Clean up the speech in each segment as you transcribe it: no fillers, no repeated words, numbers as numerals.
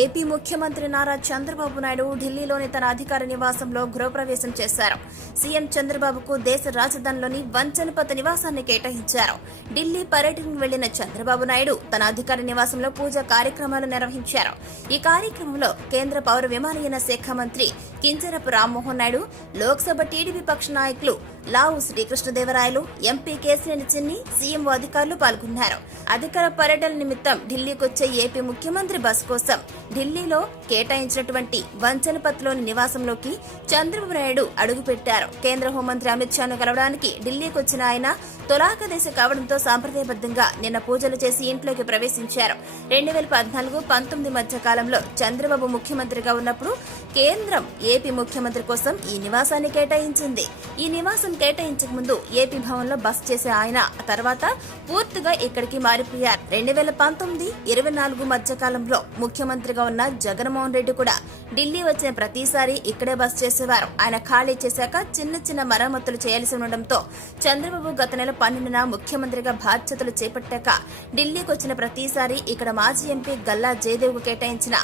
AP ముఖ్యమంత్రి నారా చంద్రబాబు నాయుడు ఢిల్లీలోని తన అధికార నివాసంలో గృహప్రవేశం చేశారు. సీఎం చంద్రబాబుకు దేశ రాజధానిలోని వంచనపతి నివాసాన్ని కేటాయించారు. ఢిల్లీ పర్యటనకు వెళ్లిన చంద్రబాబు నాయుడు తన అధికార నివాసంలో పూజా కార్యక్రమాలు నిర్వహించారు. ఈ కార్యక్రమంలో కేంద్ర పౌర విమానయాన శాఖ మంత్రి కింజరపు రామ్మోహన్ నాయుడు, లోక్సభ టీడీపీ పక్ష నాయకులు లావు శ్రీకృష్ణదేవరాయలు, ఎంపీ కేశినేని చిన్ని, సీఎం అధికారులు పాల్గొన్నారు. అధికార పర్యటన నిమిత్తం ఢిల్లీకొచ్చే ఏపీ ముఖ్యమంత్రి బస్ కోసం ఢిల్లీలో కేటాయించినటువంటి వంచనపత్లోని నివాసంలోకి చంద్రబాబు నాయుడు అడుగుపెట్టారు. కేంద్ర హోంమంత్రి అమిత్ షాను కలవడానికి ఢిల్లీకొచ్చిన ఆయన తొలాక దేశ కావడంతో సాంప్రదాయబద్దంగా నిన్న పూజలు చేసి ఇంట్లోకి ప్రవేశించారు. 2014-19 మధ్య కాలంలో చంద్రబాబు ముఖ్యమంత్రిగా ఉన్నప్పుడు కేంద్రం ఏపీ ముఖ్యమంత్రి కోసం ఈ నివాసాన్ని కేటాయించింది. ఈ నివాసం కేటాయించక ముందు ఏపీ భవన్లో బస చేసే ఆయన తర్వాత పూర్తిగా ఇక్కడికి మారిపోయారు. 2019-24 మధ్య కాలంలో ముఖ్యమంత్రిగా ఉన్న జగన్మోహన్ రెడ్డి కూడా ఢిల్లీ వచ్చిన ప్రతిసారి ఇక్కడే బస చేసేవారు. ఆయన ఖాళీ చేశాక చిన్న చిన్న మరమ్మతులు చేయాల్సి ఉండడంతో చంద్రబాబు గత నెల 12న ముఖ్యమంత్రిగా బాధ్యతలు చేపట్టాక ఢిల్లీకి వచ్చిన ప్రతిసారి ఇక్కడ మాజీ ఎంపీ గల్లా జయదేవ్ కు కేటాయించిన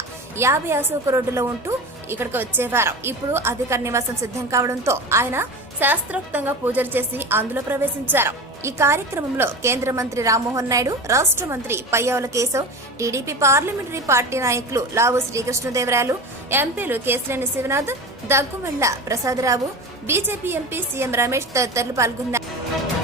50 అశోక్ రోడ్డులో ఉంటూ ఇక్కడికి వచ్చేవారు. ఇప్పుడు అధికార నివాసం సిద్ధం కావడంతో ఆయన శాస్త్రోక్తంగా పూజలు చేసి అందులో ప్రవేశించారు. ఈ కార్యక్రమంలో కేంద్ర మంత్రి రామ్మోహన్ నాయుడు, రాష్ట్ర మంత్రి Payyavula Keshav, TDP parliamentary party నాయకులు లావు శ్రీకృష్ణదేవరాయలు, ఎంపీలు Kesineni Sivanath, Daggumalla Prasadarao, BJP MP CM Ramesh తదితరులు పాల్గొన్నారు.